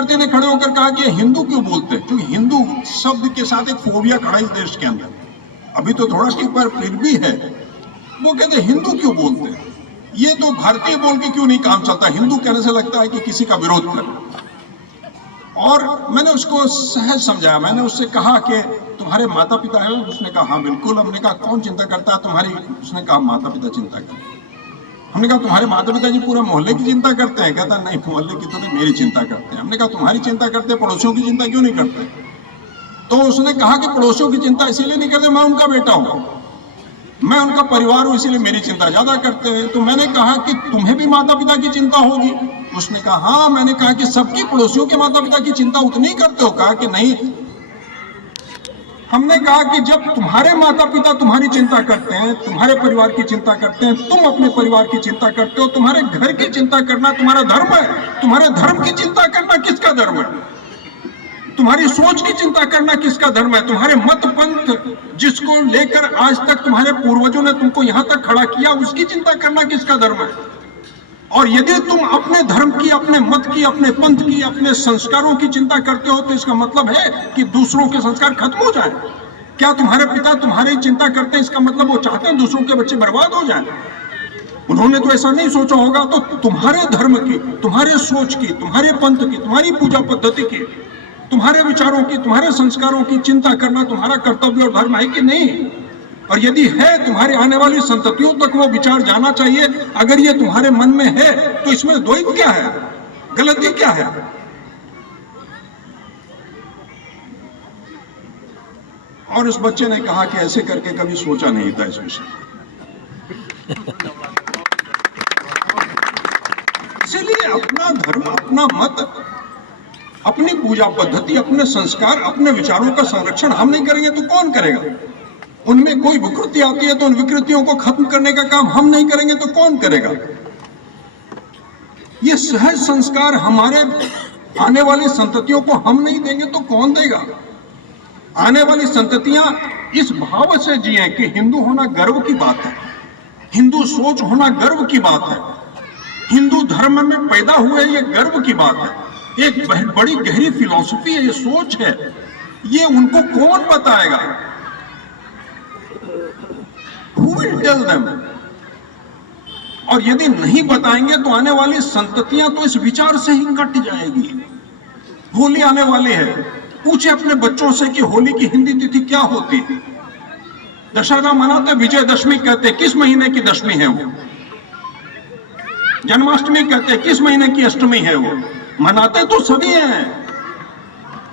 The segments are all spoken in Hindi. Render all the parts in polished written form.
विद्यार्थी ने खड़े होकर कहा कि हिंदू क्यों बोलते हैं, क्योंकि हिंदू शब्द के साथ एक फोबिया खड़ा है इस देश के अंदर, अभी तो थोड़ा सी पर फिर भी है। वो कहते हिंदू क्यों बोलते हैं, ये तो भारतीय बोल के क्यों नहीं काम चलता, हिंदू कहने से लगता है कि किसी का विरोध कर। और मैंने उसको सहज समझाया, मैंने उससे कहा कि तुम्हारे माता पिता हैं? उसने कहा हाँ बिल्कुल। हमने कहा कौन चिंता करता है तुम्हारी? उसने कहा माता पिता चिंता करते हैं। हमने कहा तुम्हारे माता पिता जी पूरे मोहल्ले की चिंता करते हैं? कहता नहीं, मोहल्ले की तो नहीं, मेरी चिंता करते हैं। हमने कहा तुम्हारी चिंता करते हैं, पड़ोसियों की चिंता क्यों नहीं करते? तो उसने कहा कि पड़ोसियों की चिंता इसीलिए नहीं करते, मैं उनका बेटा हूं, मैं उनका परिवार हूं, इसीलिए मेरी चिंता ज्यादा करते हैं। तो मैंने कहा कि तुम्हें भी माता पिता की चिंता होगी? उसने कहा हाँ। मैंने कहा कि सबकी पड़ोसियों के माता पिता की चिंता उतनी करते हो? कहा कि नहीं। हमने कहा कि जब तुम्हारे माता पिता तुम्हारी चिंता करते हैं, तुम्हारे परिवार की चिंता करते हैं, तुम अपने परिवार की चिंता करते हो, तुम्हारे घर की चिंता करना तुम्हारा धर्म है। तुम्हारे धर्म की चिंता करना किसका धर्म है? तुम्हारी सोच की चिंता करना किसका धर्म है? तुम्हारे मत पंथ जिसको लेकर आज तक तुम्हारे पूर्वजों ने तुमको यहां तक खड़ा किया, उसकी चिंता करना किसका धर्म है? और यदि तुम अपने धर्म की, अपने मत की, अपने पंथ की, अपने संस्कारों की चिंता करते हो तो इसका मतलब है कि दूसरों के संस्कार खत्म हो जाएं। क्या तुम्हारे पिता तुम्हारी चिंता करते हैं, इसका मतलब वो चाहते हैं दूसरों के बच्चे बर्बाद हो जाएं? उन्होंने तो ऐसा नहीं सोचा होगा। तो तुम्हारे धर्म की, तुम्हारे सोच की, तुम्हारे पंथ की, तुम्हारी पूजा पद्धति की, तुम्हारे विचारों की, तुम्हारे संस्कारों की चिंता करना तुम्हारा कर्तव्य और धर्म है कि नहीं? और यदि है, तुम्हारे आने वाली संततियों तक वो विचार जाना चाहिए। अगर ये तुम्हारे मन में है तो इसमें द्वैत क्या है, गलती क्या है? और उस बच्चे ने कहा कि ऐसे करके कभी सोचा नहीं था इस विषय। इसीलिए अपना धर्म, अपना मत, अपनी पूजा पद्धति, अपने संस्कार, अपने विचारों का संरक्षण हम नहीं करेंगे तो कौन करेगा? उनमें कोई विकृति आती है तो उन विकृतियों को खत्म करने का काम हम नहीं करेंगे तो कौन करेगा? ये सहज संस्कार हमारे आने वाली संततियों को हम नहीं देंगे तो कौन देगा? आने वाली संततियां इस भाव से जिए कि हिंदू होना गर्व की बात है, हिंदू सोच होना गर्व की बात है, हिंदू धर्म में पैदा हुए ये गर्व की बात है। एक बड़ी गहरी फिलॉसफी है, ये सोच है, ये उनको कौन बताएगा? Who will tell them? और यदि नहीं बताएंगे तो आने वाली संततियां तो इस विचार से ही कट जाएगी। होली आने वाली है, पूछे अपने बच्चों से कि होली की हिंदी तिथि क्या होती है? दशहरा मनाते विजयदशमी कहते, किस महीने की दशमी है वो? जन्माष्टमी कहते, किस महीने की अष्टमी है वो? मनाते तो सभी हैं,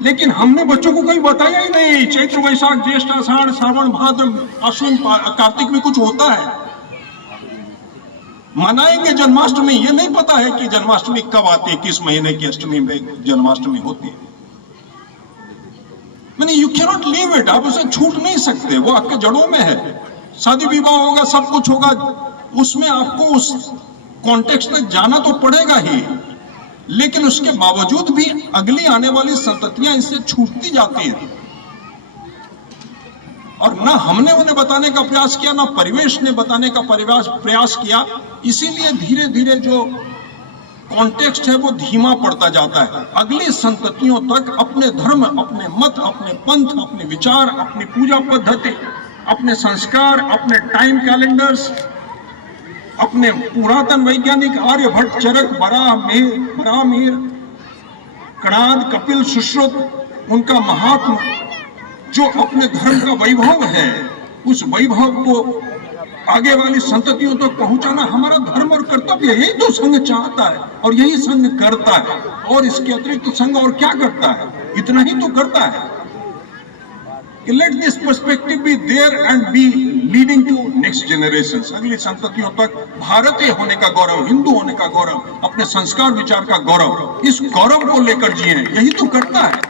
लेकिन हमने बच्चों को कहीं बताया ही नहीं। चैत्र वैशाख ज्येष्ठ आषाढ़ श्रावण भाद्र आश्विन कार्तिक में कुछ होता है, मनाएंगे जन्माष्टमी। ये नहीं पता है कि जन्माष्टमी कब आती है, किस महीने की अष्टमी में जन्माष्टमी होती है। मैंने you can not leave it, आप उसे छूट नहीं सकते, वो आपके जड़ों में है। शादी विवाह होगा, सब कुछ होगा, उसमें आपको उस कॉन्टेक्स्ट में जाना तो पड़ेगा ही, लेकिन उसके बावजूद भी अगली आने वाली संततियां इससे छूटती जाती हैं। और ना हमने उन्हें बताने का प्रयास किया, ना परिवेश ने बताने का प्रयास किया। इसीलिए धीरे धीरे जो कॉन्टेक्स्ट है वो धीमा पड़ता जाता है। अगली संततियों तक अपने धर्म, अपने मत, अपने पंथ, अपने विचार, अपनी पूजा पद्धति, अपने संस्कार, अपने टाइम कैलेंडर्स, अपने पुरातन वैज्ञानिक आर्यभट्ट, चरक, बरामीर, कणाद, कपिल, सुश्रुत, उनका महात्मा जो अपने धर्म का वैभव है, उस वैभव को आगे वाली संततियों तक पहुंचाना हमारा धर्म और कर्तव्य है। यही तो संघ चाहता है और यही संघ करता है। और इसके अतिरिक्त संघ और क्या करता है? इतना ही तो करता है। Let this perspective be there and be leading to next generations. अगली संततियों तक भारतीय होने का गौरव, हिंदू होने का गौरव, अपने संस्कार विचार का गौरव, इस गौरव को लेकर जिए, यही तो करता है।